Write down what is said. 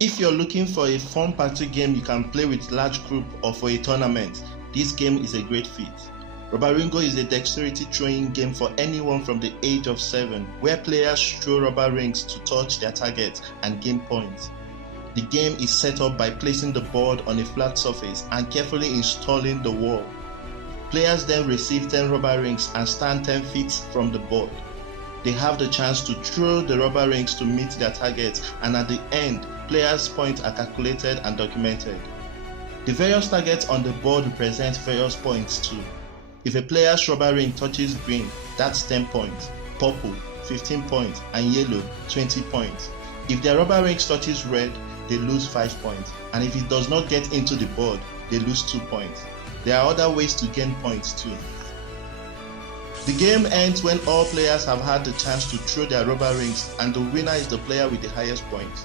If you're looking for a fun party game you can play with large group or for a tournament, this game is a great fit. Rubaringo is a dexterity throwing game for anyone from the age of 7, where players throw rubber rings to touch their target and gain points. The game is set up by placing the board on a flat surface and carefully installing the wall. Players then receive 10 rubber rings and stand 10 feet from the board. They have the chance to throw the rubber rings to meet their targets, and at the end, players' points are calculated and documented. The various targets on the board represent various points too. If a player's rubber ring touches green, that's 10 points, purple, 15 points, and yellow, 20 points. If their rubber ring touches red, they lose 5 points, and if it does not get into the board, they lose 2 points. There are other ways to gain points too. The game ends when all players have had the chance to throw their rubber rings, and the winner is the player with the highest points.